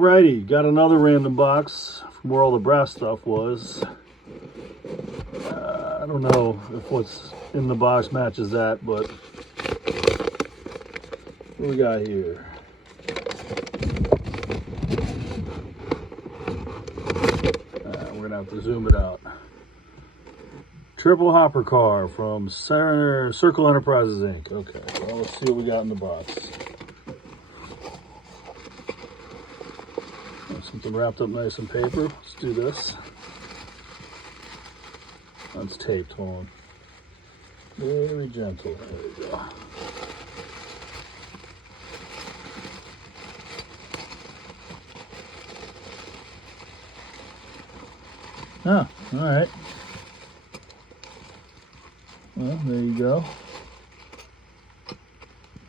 Alrighty, got another random box from where all the brass stuff was. I don't know if what's in the box matches that, but what we got here? We're gonna have to zoom it out. Triple hopper car from Circle Enterprises Inc. Okay, well, let's see what we got in the box. Something wrapped up nice in paper. Let's do this. That's taped. Hold on. Very gentle. There we go. Ah, all right. Well, there you go.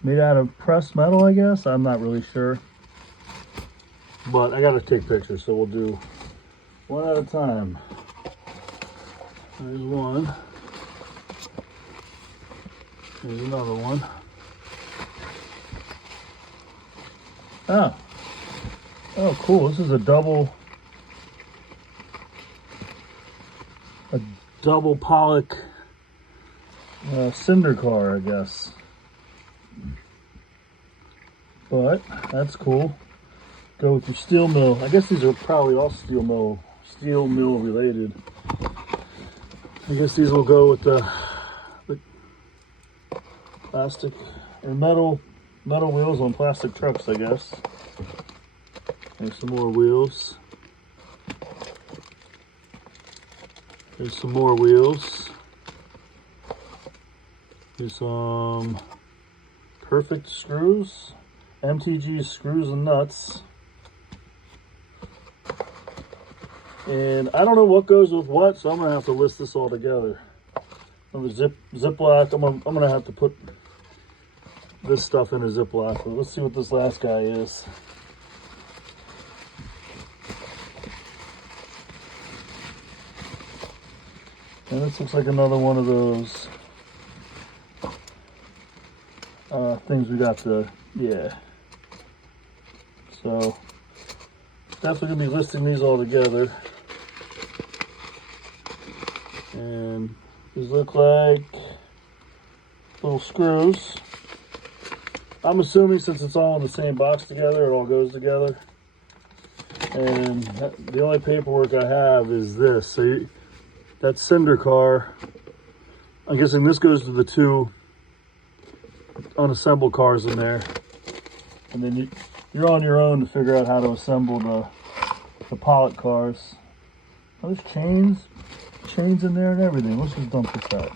Made out of pressed metal, I guess. I'm not really sure. But I gotta take pictures, so we'll do one at a time. There's one. There's another one. Oh. Oh, cool. This is a double pollock cinder car, I guess. But that's cool. Go with your steel mill. I guess these are probably all steel mill related. I guess these will go with the plastic or metal wheels on plastic trucks, I guess. There's some more wheels. There's some more wheels. Here's some perfect screws, MTG screws and nuts. And I don't know what goes with what, so I'm gonna have to list this all together. Another Ziploc. I'm gonna have to put this stuff in a Ziploc. But let's see what this last guy is. And this looks like another one of those things we got to, yeah. So definitely gonna be listing these all together. And these look like little screws. I'm assuming since it's all in the same box together, it all goes together. And the only paperwork I have is this. So that cinder car, I'm guessing this goes to the two unassembled cars in there. And then you're on your own to figure out how to assemble the pollock cars. Oh, there's chains in there and everything. Let's just dump this out,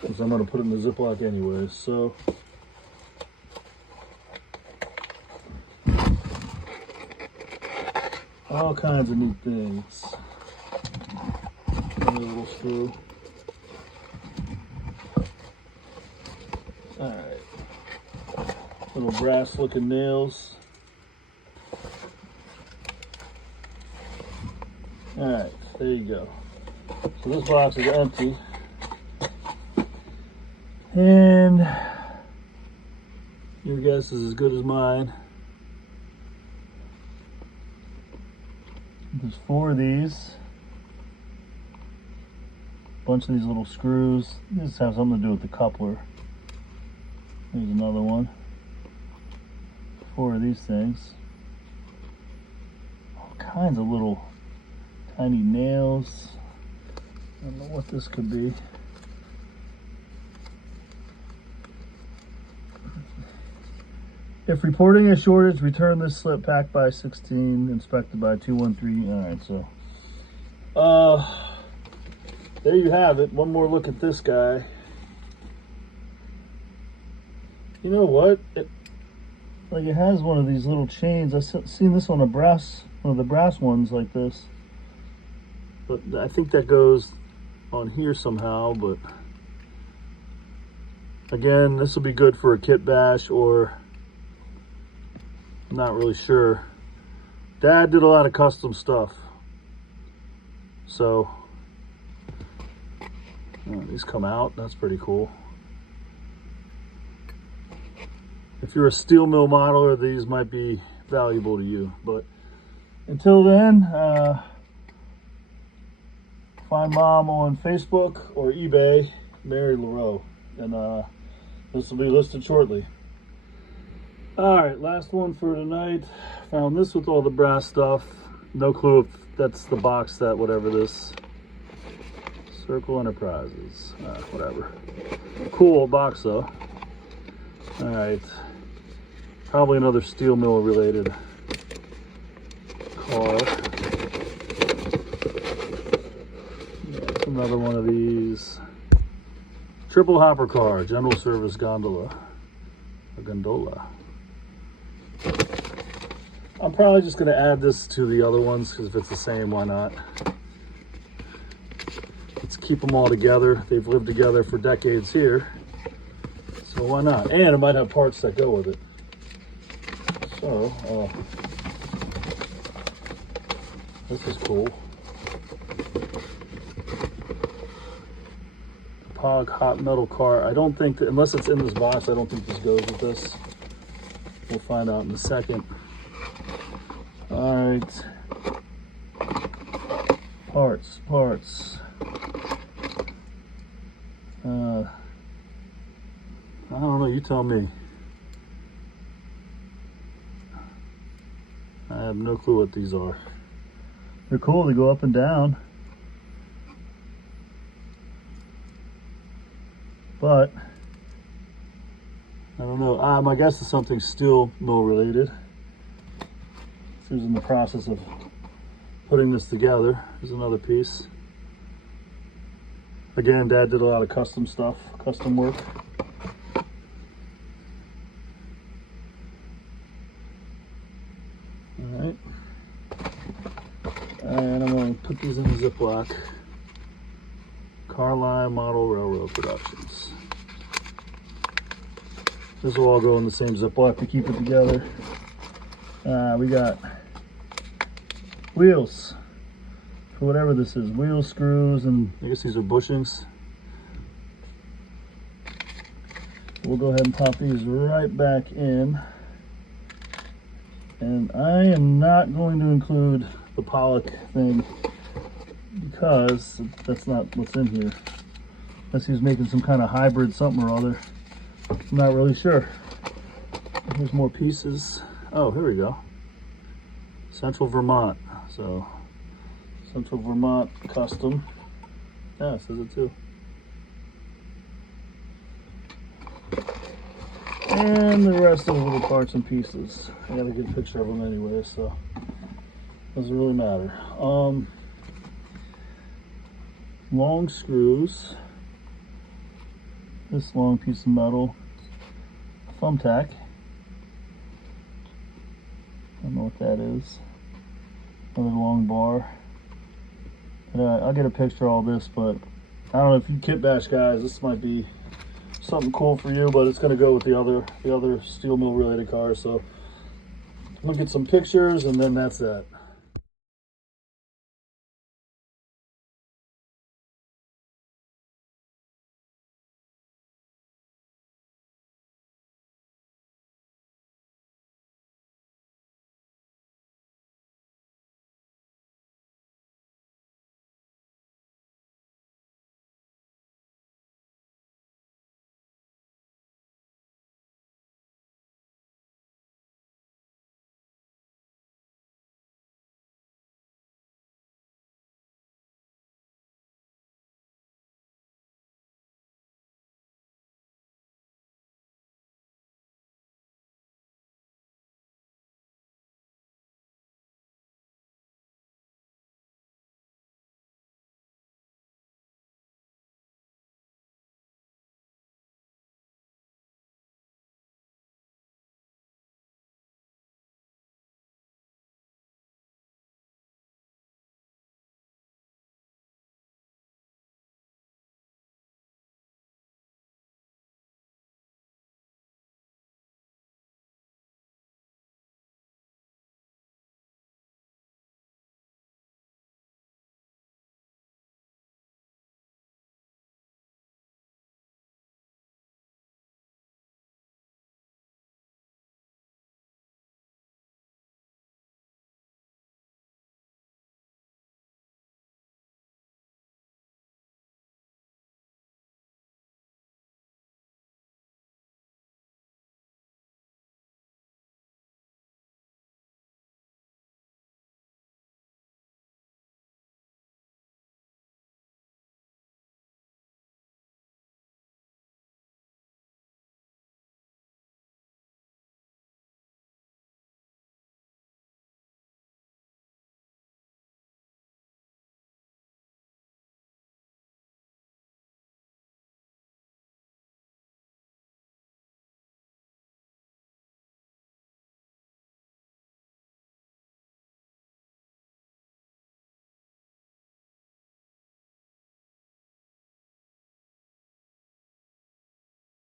because I'm going to put it in the Ziploc anyways. So all kinds of neat things. Another little screw. All right. Little brass looking nails. All right, there you go. So this box is empty. And your guess is as good as mine. There's 4 of these. A bunch of these little screws. These have something to do with the coupler. There's another one. 4 of these things. All kinds of little tiny nails. I don't know what this could be. If reporting a shortage, return this slip packed by 16, inspected by 213. All right, so there you have it. One more look at this guy. You know what? It has one of these little chains. I've seen this on one of the brass ones like this. But I think that goes on here somehow. But again, this will be good for a kit bash, or I'm not really sure. Dad did a lot of custom stuff. So these come out. That's pretty cool. If you're a steel mill modeler, these might be valuable to you. But until then, find Mom on Facebook or eBay, Mary LaRoe, and this will be listed shortly. All right, last one for tonight. Found this with all the brass stuff. No clue if that's the box that whatever this. Circle Enterprises, whatever. Cool box though. All right, probably another steel mill related car. That's another one of these. Triple hopper car, general service gondola. A gondola. I'm probably just going to add this to the other ones because if it's the same, why not? Let's keep them all together. They've lived together for decades here, so why not? And it might have parts that go with it. So, this is cool. Pollock hot metal car. I don't think that, unless it's in this box, I don't think this goes with this. We'll find out in a second. All right. Parts. I don't know, you tell me. I have no clue what these are. They're cool, they go up and down. But, I don't know. My guess is something steel mill related. She was in the process of putting this together. Here's another piece. Again, Dad did a lot of custom stuff, custom work. All right. And I'm going to put these in a Ziploc. Carlisle Model Railroad Productions. This will all go in the same Ziploc to keep it together. We got wheels for whatever this is. Wheel screws, and I guess these are bushings. We'll go ahead and pop these right back in. And I am not going to include the pollock thing because that's not what's in here. Unless he's making some kind of hybrid something or other. I'm not really sure. Here's more pieces. Oh, here we go. Central Vermont. So, Central Vermont custom. Yeah, it says it too. And the rest of the little parts and pieces. I got a good picture of them anyway, so doesn't really matter. Long screws. This long piece of metal. Thumbtack. I don't know what that is. Another long bar. But, I'll get a picture of all this, but I don't know if you kit bash guys, this might be something cool for you, but it's going to go with the other steel mill related cars. So look at some pictures, and then that's that.